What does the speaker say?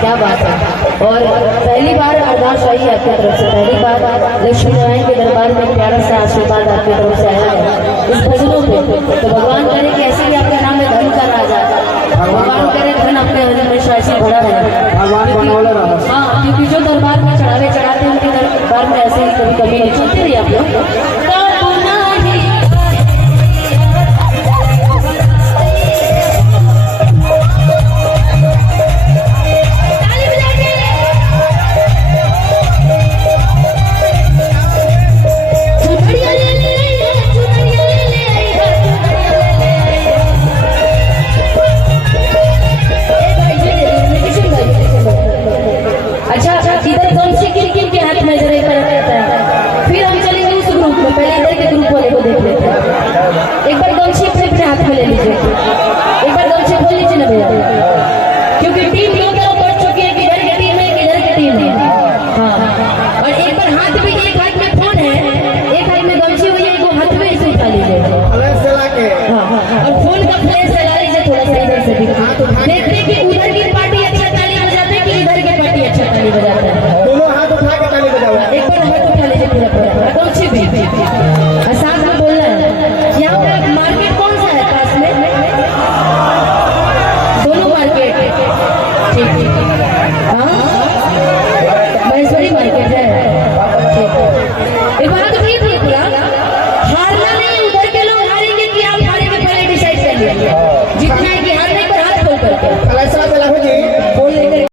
क्या बात है। और पहली बार अरदास आई है आपकी तरफ से, पहली बार लक्ष्मी नारायण के दरबार में प्यारा सा आशीर्वाद आपकी तरफ से आया है इस भजनों पे। तो भगवान करे कि ऐसे भी आपका नाम है धन का राजा, भगवान करे धन अपने हमेशा ऐसे भरा रहे। हाँ, क्योंकि जो दरबार में चढ़ावे चढ़ाते हैं उनके दरबार में ऐसे ही कभी कभी नहीं चलते रही आप लोग। अच्छा, इधर कौन सी